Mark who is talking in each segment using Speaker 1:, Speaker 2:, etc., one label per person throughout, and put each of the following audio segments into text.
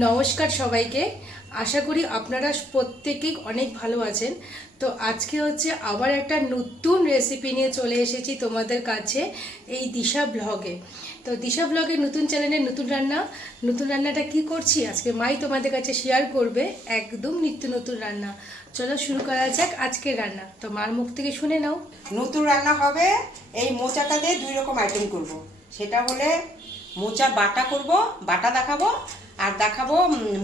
Speaker 1: নমস্কার সবাইকে। আশা করি আপনারা প্রত্যেকেই অনেক ভালো আছেন। তো আজকে হচ্ছে আবার একটা নতুন রেসিপি নিয়ে চলে এসেছি তোমাদের কাছে এই দিশা ব্লগে তো দিশা ব্লগের নতুন চ্যানেলে নতুন রান্না। নতুন রান্নাটা কি করছি? আজকে মাই তোমাদের কাছে শেয়ার করবে। একদম নিত্য নতুন রান্না। চলো শুরু করা যাক আজকের রান্না। তো মার মুখ থেকে শুনে নাও।
Speaker 2: নতুন রান্না হবে। এই মোচাটা দিয়ে দুই রকম আইটেম করব। সেটা হলে মোচা বাটা করব, বাটা দেখাবো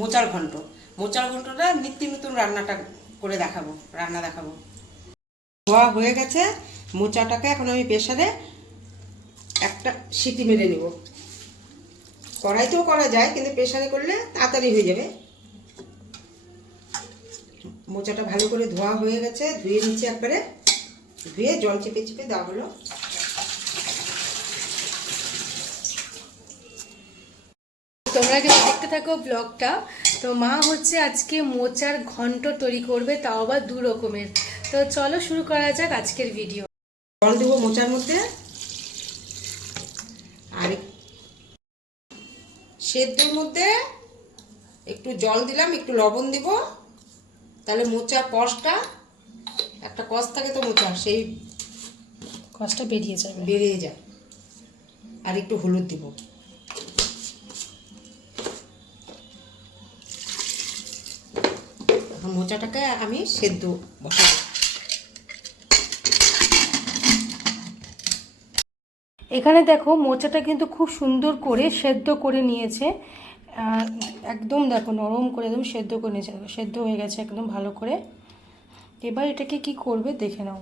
Speaker 2: মোচার ঘন্ট মোচার ঘন্টটা নিত্য নতুন রান্নাটা করে দেখাবো, রান্না দেখাবো। ধোয়া হয়ে গেছে, মোচাটাকে এখন আমি প্রেশারে একটা সিটি মেরে নেব। কড়াইতেও করা যায়, কিন্তু প্রেশারে করলে তাড়াতাড়ি হয়ে যাবে। মোচাটা ভালো করে ধোয়া হয়ে গেছে, ধুয়ে নিচ্ছি একবারে। ধুয়ে জল চেপে চেপে দেওয়া হলো।
Speaker 1: তোমরা কিন্তু দেখতে থাকো ব্লগটা তো মা হচ্ছে আজকে মোচার ঘন্ট তৈরি করবে তাও আবার দু রকমের। তো চলো শুরু করা যাক আজকের ভিডিও
Speaker 2: জল দেবো মোচার মধ্যে। আর সেদ্ধর মধ্যে একটু জল দিলাম একটু লবণ দিব। তাহলে মোচার কষটা একটা কষ থাকে তো মোচার সেই
Speaker 1: কষটা বেরিয়ে যাবে।
Speaker 2: বেরিয়ে যায়। আর একটু হলুদ দিব। এখন মোচাটাকে আমি সেদ্ধ বসাবো।
Speaker 1: এখানে দেখো মোচাটা কিন্তু খুব সুন্দর করে সেদ্ধ করে নিয়েছে। একদম দেখো নরম করে একদম সেদ্ধ করে নিয়েছে সেদ্ধ হয়ে গেছে একদম ভালো করে। এবার এটাকে কি করবে দেখে নাও।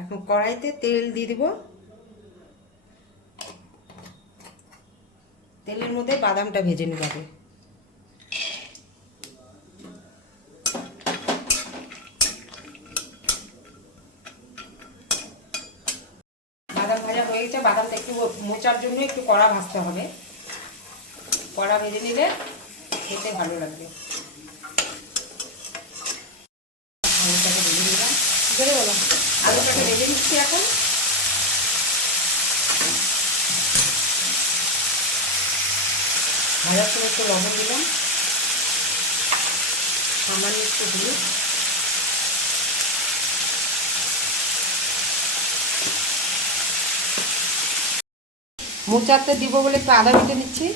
Speaker 2: এখন কড়াইতে তেল দিয়ে দিব। তেলের মধ্যে বাদামটা ভেজে নেব আগে বাদাম ভাজা হয়ে গেছে বাদামটা একটু মোচার জন্য একটু কড়া ভাজতে হবে। কড়া ভেজে নিলে খেতে ভালো লাগবে। আলুটাকে ভেজে নিলাম।
Speaker 1: ধরে বলো,
Speaker 2: আলুটাকে ভেজে নিচ্ছি এখন। ভাজার সময় একটু লবণ দিলাম। সামান্য একটু হলুদ। মোচাতে দিব বলে একটু আদা বেটে নিচ্ছি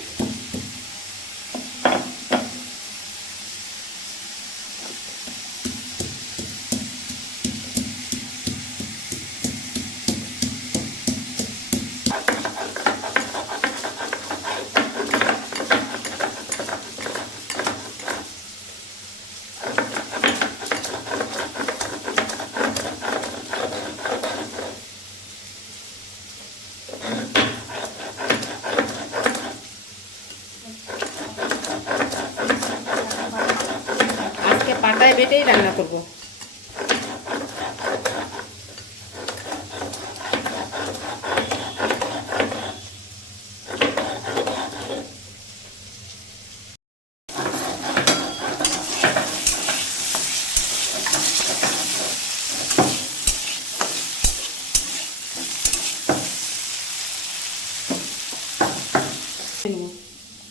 Speaker 2: আজকে পাটায় বেটেই রান্না করব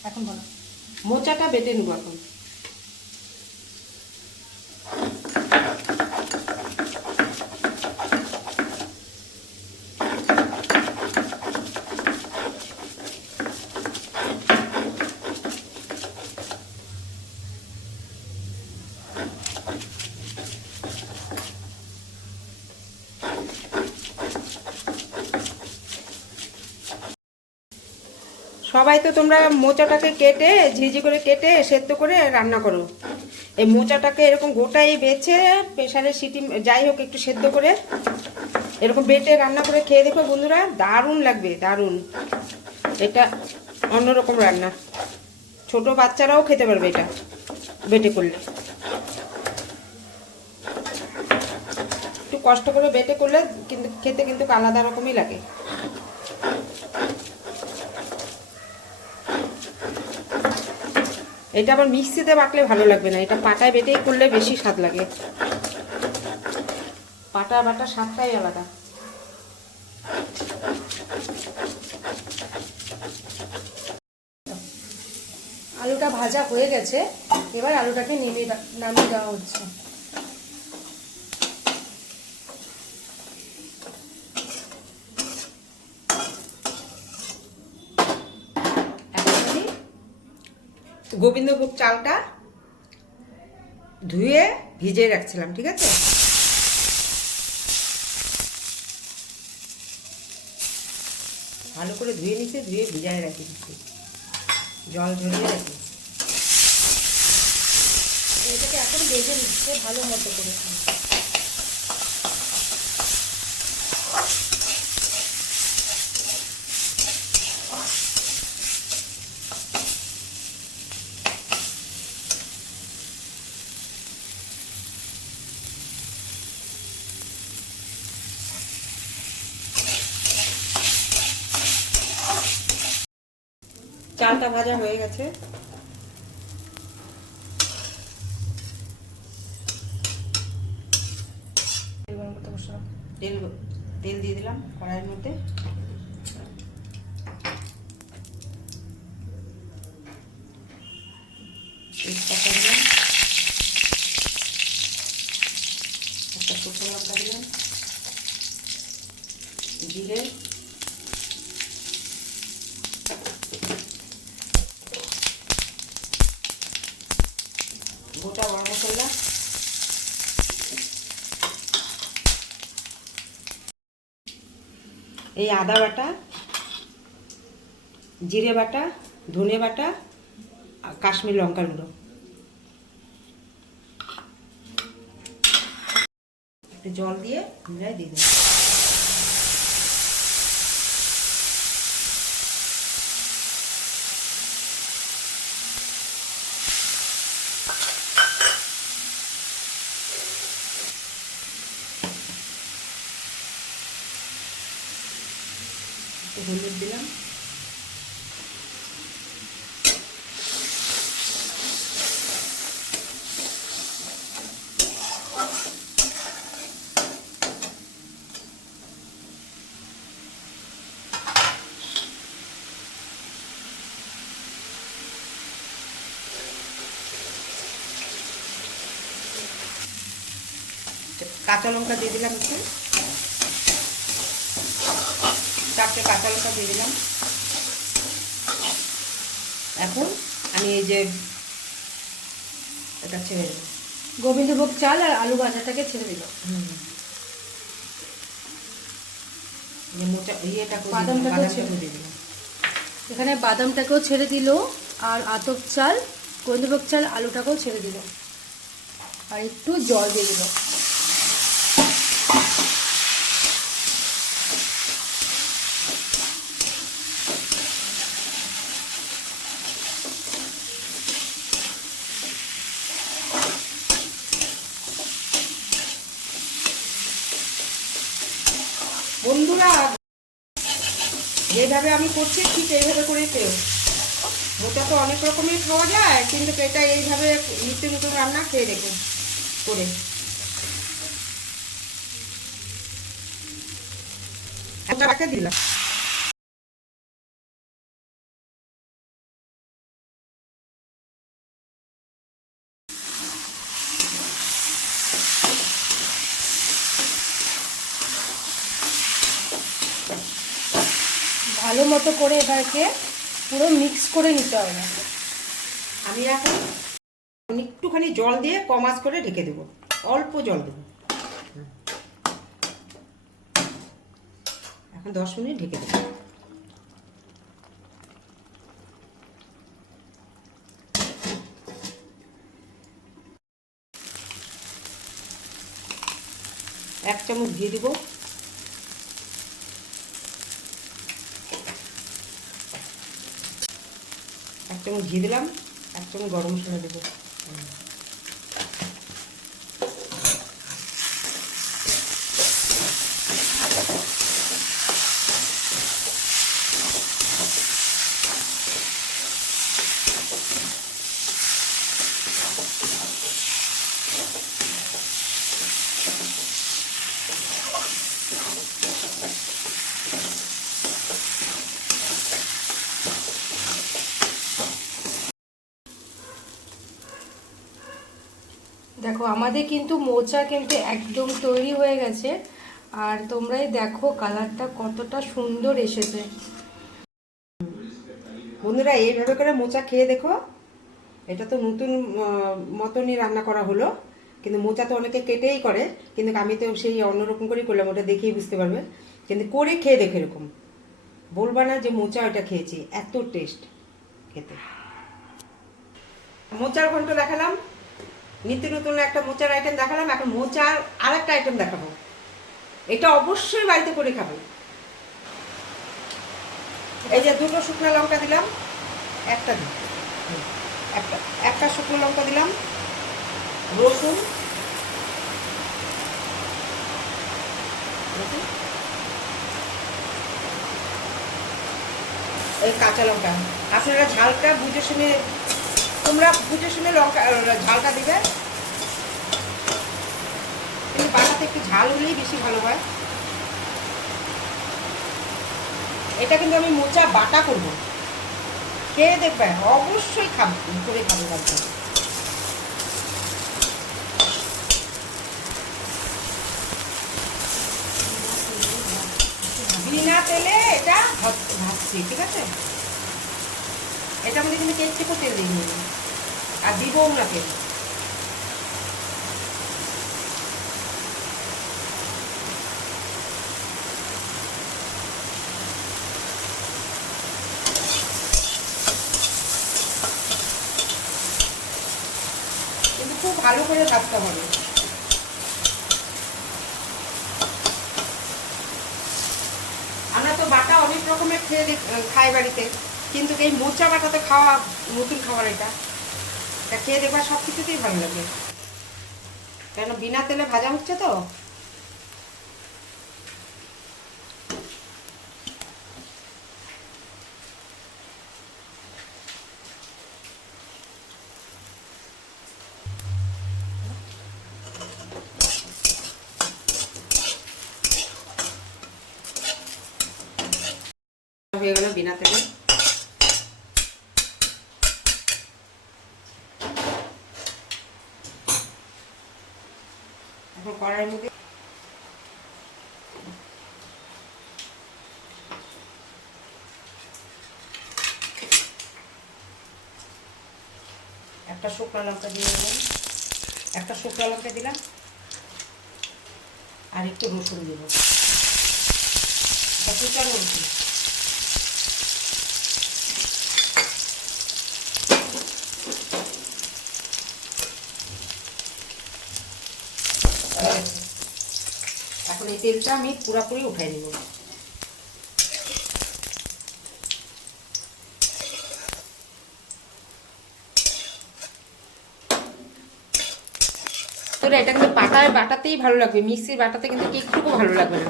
Speaker 1: এখন বলো
Speaker 2: মোচাটা বেটে নেব এখন। সবাই তো তোমরা মোচাটাকে কেটে, ঝিঝি করে কেটে, সেদ্ধ করে রান্না করো। এই মোচাটাকে এরকম গোটাই বেছে প্রেশারে সিটি, যাই হোক একটু সেদ্ধ করে, এরকম বেটে রান্না করে খেয়ে দেখো বন্ধুরা, দারুণ লাগবে, দারুণ। এটা অন্যরকম রান্না। ছোট বাচ্চারাও খেতে পারবে এটা, বেটে করলে। একটু কষ্ট করে বেটে করলে কিন্তু, খেতে কিন্তু আলাদা রকমই লাগে। এটা আবার মিক্সিতে বাটলে ভালো লাগবে না। এটা পাটায় বেটেই করলে বেশি স্বাদ লাগে। পাটা, বাটা স্বাদটাই আলাদা।
Speaker 1: আলুটা ভাজা হয়ে গেছে। এবার আলুটাকে নেমে নামিয়ে দেওয়া হচ্ছে
Speaker 2: এখন আমি গোবিন্দভোগ চালটা ধুয়ে ভিজিয়ে রাখছিলাম, ঠিক আছে? ভালো করে ধুয়ে নিচ্ছে ধুয়ে ভিজায় রাখি দিচ্ছি জল ঝরিয়ে রাখি।
Speaker 1: এটাকে এখন বেজে নিচ্ছে ভালো মতো করে।
Speaker 2: চালটা ভাজা হয়ে গেছে।
Speaker 1: তেল
Speaker 2: তেল দিয়ে দিলাম কড়াইয়ের মধ্যে তেজপাতা দিলাম একটা শুকনো লঙ্কা দিলাম জিরে গোটা গরম মশলা। এই আদা বাটা, জিরে বাটা, ধনে বাটা কাশ্মীর লঙ্কার গুঁড়ো। একটু জল দিয়ে মিলাই দিয়ে দেবো। হলুদ দিলাম। কাঁচা লঙ্কা দিয়ে দিলাম একটু। চারটে কাঁচা লঙ্কা দিয়ে দিলাম। এখন আমি এই যে এটা ছেড়ে দেবো।
Speaker 1: গোবিন্দভোগ চাল আর আলু ভাজাটাকে ছেড়ে দিল এখানে বাদামটাকেও ছেড়ে দিল আর আতপ চাল গোবিন্দভোগ চাল আলুটাকেও ছেড়ে দিল। আর একটু জল দিয়ে দিল
Speaker 2: বন্ধুরা যেভাবে আমি করছি ঠিক এইভাবে করে কেউ মোটা তো অনেক রকমের খাওয়া যায়, কিন্তু এটা এইভাবে নিত্য নতুন রান্না খেয়ে দেখুন করে। দিলাম।
Speaker 1: ভালো মতো করে এটাকে পুরো মিক্স করে নিতে হবে
Speaker 2: আমি এখন একটুখানি জল দিয়ে কমাস করে ঢেকে দেবো। অল্প জল দেবো। এখন দশ মিনিট ঢেকে দেবো। এক চামচ দিয়ে দেবো। এক চামচ ঘি দিলাম এক চামচ গরম মশলা দেবো।
Speaker 1: দেখো, আমাদের কিন্তু মোচা কিন্তু একদম তৈরি হয়ে গেছে। আর তোমরাই দেখো কালারটা কতটা সুন্দর এসেছে।
Speaker 2: বন্ধুরা, এইভাবে করে মোচা খেয়ে দেখো। এটা তো নতুন মতনই রান্না করা হলো। কিন্তু মোচা তো অনেকে কেটেই করে। কিন্তু আমি তো সেই অন্যরকম করেই করলাম, ওটা দেখেই বুঝতে পারবে। কিন্তু করে খেয়ে দেখো এরকম। বলবা না যে মোচা ওটা খেয়েছি, এত টেস্ট খেতে। মোচার ঘন্ট দেখালাম। নিত্য নতুন একটা মোচার আইটেম দেখালাম, এখন মোচার আর একটা আইটেম দেখাবো এটা অবশ্যই বাড়িতে করে খাবে এই যে দুটো শুকনো লঙ্কা দিলাম, একটা একটা একটা শুকনো লঙ্কা দিলাম, রসুন রসুন। এই কাঁচা লঙ্কা আপনারা ঝালটা বুঝে শুনে তোমরা বুঝে শুনে লঙ্কা ঝালটা দিবে। কিন্তু বাটাতে একটু ঝাল হলেই বেশি ভালো হয়। এটা কিন্তু আমি মোচা বাটা করব। খেয়ে দেখবে? অবশ্যই খাব, করে খাব বাচ্চা বিনা তেলে এটা ভাজছি, ঠিক আছে? এটা আমাদের কিন্তু কেটে তেল দিইনি আর দিবও না তেল কিন্তু খুব ভালো করে ভাজতে হবে। আমরা তো বাটা অনেক রকমের খেয়ে খাই বাড়িতে, কিন্তু এই মোচা বাটাতে খাওয়া নতুন খাবার এটা। খেয়ে দেখবা সব কিছুতেই ভালো লাগে। কেন বিনা তেলে ভাজা হচ্ছে তো হয়ে গেল বিনা তেলে এখন কড়াইয়ের মধ্যে একটা শুকনো লঙ্কা দিয়ে দিলাম। একটা শুকনো লঙ্কা দিলাম। আর একটু রসুন দেবো। এটা কুচানো রসুন। তেলটা আমি পুরাপুরি উঠাই নেব। তোরা এটা কিন্তু বাটায় বাটাতেই ভালো লাগবে, মিক্সির বাটাতে কিন্তু একটুকু ভালো লাগবে না।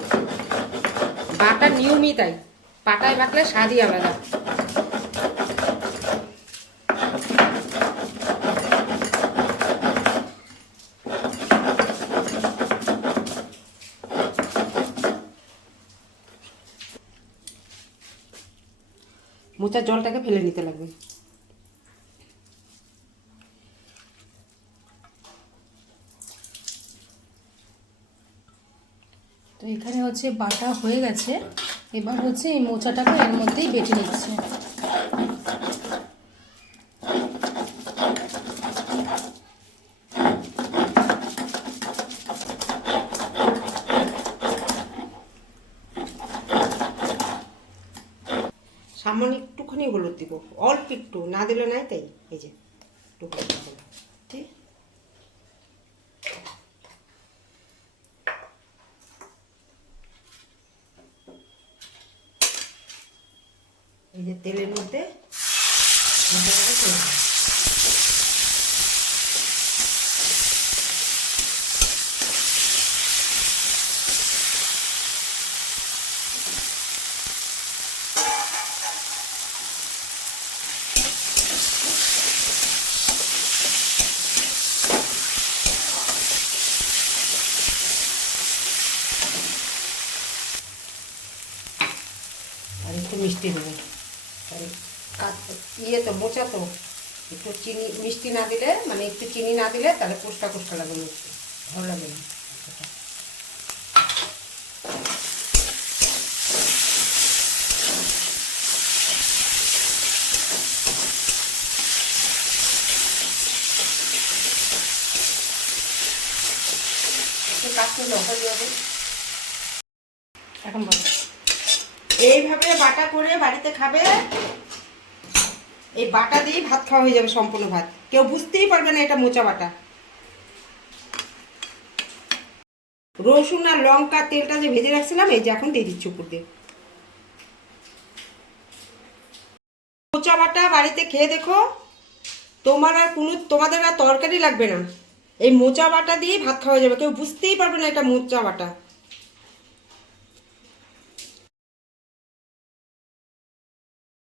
Speaker 2: বাটা নিয়মই তাই পাটায় বাটলে স্বাদই আলাদা। মোচার জলটাকে ফেলে নিতে লাগবে।
Speaker 1: তো এখানে হচ্ছে বাটা হয়ে গেছে। এবার হচ্ছে এই মোচাটাকে এর মধ্যেই বেটে নিচ্ছে
Speaker 2: সামান্য একটুখানি হলুদ দিব। অল্প একটু, না দিলে নাই তাই, এই যে, টুকরো ঠিক এই যে তেলের মধ্যে মশলাটাকে ছেড়ে দিলাম। আর একটু মিষ্টি দেবো আর এই কাঁচ- ইয়ে তো মোচা তো, একটু চিনি, মিষ্টি না দিলে মানে একটু চিনি না দিলে তাহলে কোষ্টা লাগবে মিষ্টি, ভালো লাগে না। এইভাবে বাটা করে বাড়িতে খাবে। এই বাটা দিয়েই ভাত খাওয়া হয়ে যাবে সম্পূর্ণ ভাত। কেউ বুঝতেই পারবে না এটা মোচা বাটা। রসুন আর লঙ্কা তেলটা যে ভেজে রাখছিলাম, এই যে এখন দিয়ে দিচ্ছি উপর দিয়ে। মোচা বাটা বাড়িতে খেয়ে দেখো, তোমার আর কোনো, তোমাদের আর তরকারি লাগবে না। এই মোচা বাটা দিয়েই ভাত খাওয়া যাবে। কেউ বুঝতেই পারবে না এটা মোচা বাটা।